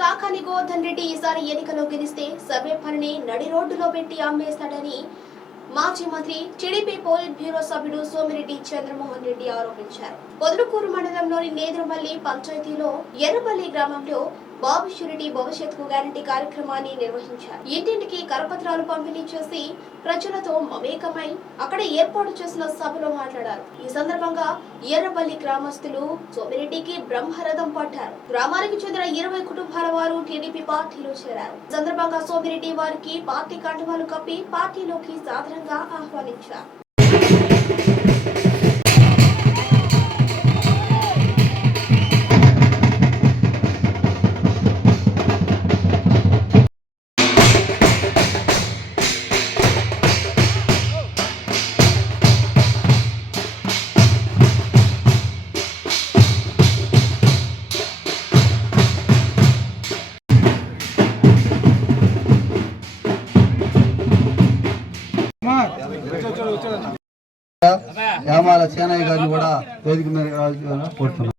కాకాని గోవర్ధన్ రెడ్డి ఈసారి ఎన్నికలో గెలిస్తే సర్వే పనిని నడి రోడ్డులో పెట్టి అమ్మేస్తాడని మాజీ మంత్రి టీడీపీ పోలిట్ బ్యూరో సభ్యుడు సోమిరెడ్డి చంద్రమోహన్ రెడ్డి ఆరోపించారు. పొదలకూరు మండలంలోని నేదురుమల్లి పంచాయతీలో ఎర్రపల్లి గ్రామంలో బాబు షూరిటీ భవిష్యత్కు గ్యారంటీ కార్యక్రమాన్ని నిర్వహించారు. ఇంటింటికి కరపత్రాలు పంపిణీ చేసి ప్రజలతో మమేకమై అక్కడ ఏర్పాటు చేసిన సభలో మాట్లాడారు. ఈ సందర్భంగా ఎర్రపల్లి గ్రామస్తులు సోమిరెడ్డికి బ్రహ్మరథం పట్టారు. గ్రామానికి చెందిన ఇరవై కుటుంబాల వారు టీడీపీ పార్టీలో చేరారు. సందర్భంగా సోమిరెడ్డి వారికి పార్టీ కండువాలు కప్పి పార్టీలోకి సాధారణంగా ఆహ్వానించారు. యామాల సేనయ్య గారిని కూడా వేదిక మీద కోరుతున్నాను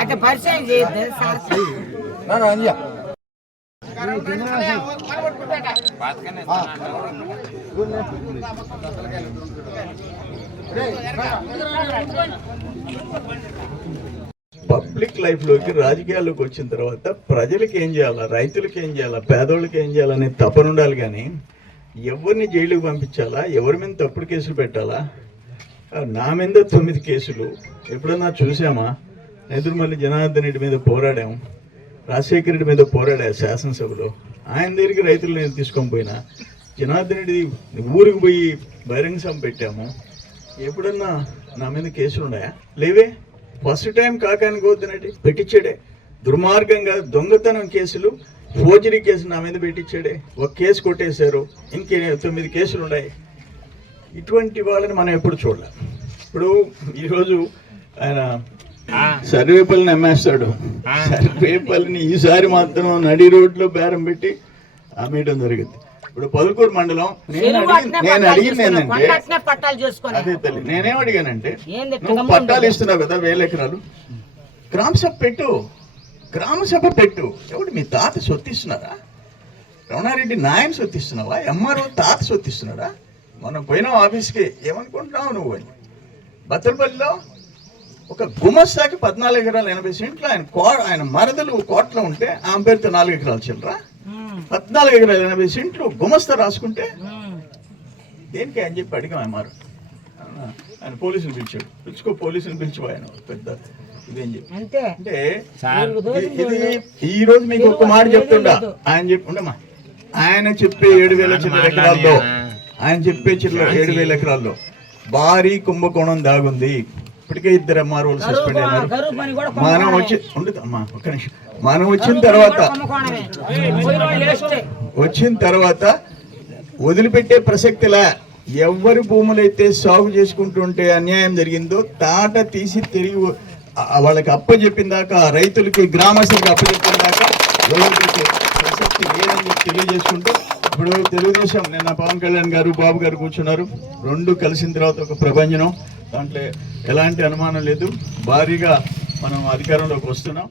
అంటే పరిచయం చేయొద్దు లైఫ్లోకి రాజకీయాల్లోకి వచ్చిన తర్వాత ప్రజలకు ఏం చేయాలా రైతులకు ఏం చేయాలా పేదోళ్ళకి ఏం చేయాలనే తపన ఉండాలి కానీ ఎవరిని జైలుకి పంపించాలా ఎవరి మీద తప్పుడు కేసులు పెట్టాలా? నా మీద తొమ్మిది కేసులు. ఎప్పుడన్నా చూసామా? ఎదురుమల్లి జనార్దన్ రెడ్డి మీద పోరాడాం. రాజశేఖర రెడ్డి మీద పోరాడా శాసనసభలో? ఆయన దగ్గరికి రైతులు నేను తీసుకొని పోయినా. జనార్దన్ రెడ్డి ఊరికి పోయి బహిరంగ సభ పెట్టాము. ఎప్పుడన్నా నా మీద కేసులు ఉన్నాయా? లేవే? ఫస్ట్ టైం కాకాని గోద్దనటి పెట్టించాడే దుర్మార్గంగా దొంగతనం కేసులు ఫోర్జరీ కేసు నా మీద పెట్టించాడే ఒక కేసు కొట్టేశారు ఇంకే తొమ్మిది కేసులు ఉన్నాయి. ఇటువంటి వాళ్ళని మనం ఎప్పుడు చూడలే. ఇప్పుడు ఈరోజు ఆయన సర్వేపల్లిని అమ్మేస్తాడు. సర్వేపల్లిని ఈసారి మాత్రం నడి రోడ్లో బేరం పెట్టి అమ్మేయడం జరిగింది. ఇప్పుడు పలుకూరు మండలం నేను అడిగింది ఏంటంటే అదే తల్లి నేనేం అడిగానంటే నువ్వు పట్టాలు ఇస్తున్నావు కదా వేల ఎకరాలు. గ్రామ సభ పెట్టు. గ్రామ సభ పెట్టు. ఎవడు మీ తాత సొత్తు ఇస్తున్నారా రమణారెడ్డి నాయన సొత్తు ఇస్తున్నావా ఎంఆర్ఓ తాత సొత్తు ఇస్తున్నాడా మనం పోయినాం ఆఫీస్కి. ఏమనుకుంటున్నావు నువ్వు అని. బత్తలపల్లిలో ఒక గుమస్తాకి పద్నాలుగు ఎకరాలు ఎనభై సెంట్లు ఆయన కో ఆయన మరదలు కోట్లో ఉంటే ఆమె పేరుతో నాలుగు ఎకరాలు చిల్లరా? పద్నాలుగు ఎకరాలు ఎనభై సెంట్లు గుమస్తా రాసుకుంటే. దేనికి అని చెప్పి అడిగాం ఆయన మారు. ఆయన పోలీసులు పిలిచాడు. పిలుచుకో పోలీసులు పిలిచి ఆయన పెద్ద ఇదేం చెప్పి. అంటే ఇది ఈ రోజు మీకు ఒక మాట చెప్తుండా? ఆయన చెప్పుండమ్మా ఆయన చెప్పే ఏడు వేల చిల్లర ఎకరాల్లో ఆయన చెప్పే చిల్లర ఏడు వేల ఎకరాల్లో భారీ కుంభకోణం దాగుంది. ఇప్పటికే ఇద్దరు ఎంఆర్ఓలు సస్పెండ్ అయినారు. మనం వచ్చి ఉండదు అమ్మా ఒక్క నిమిషం. మనం వచ్చిన తర్వాత. వచ్చిన తర్వాత వదిలిపెట్టే ప్రసక్తిలా ఎవరి భూములైతే సాగు చేసుకుంటుంటే అన్యాయం జరిగిందో తాట తీసి తిరిగి వాళ్ళకి అప్పచెప్పిన దాకా రైతులకి గ్రామస్తులకి అప్పచెప్పిన దాకా ప్రసక్తి లేదని తెలియజేసుకుంటూ ఇప్పుడు తెలుగుదేశం నిన్న పవన్ కళ్యాణ్ గారు బాబు గారు కూర్చున్నారు. రెండు కలిసిన తర్వాత ఒక ప్రభంజనం. దాంట్లో ఎలాంటి అనుమానం లేదు. భారీగా మనం అధికారంలోకి వస్తున్నాం.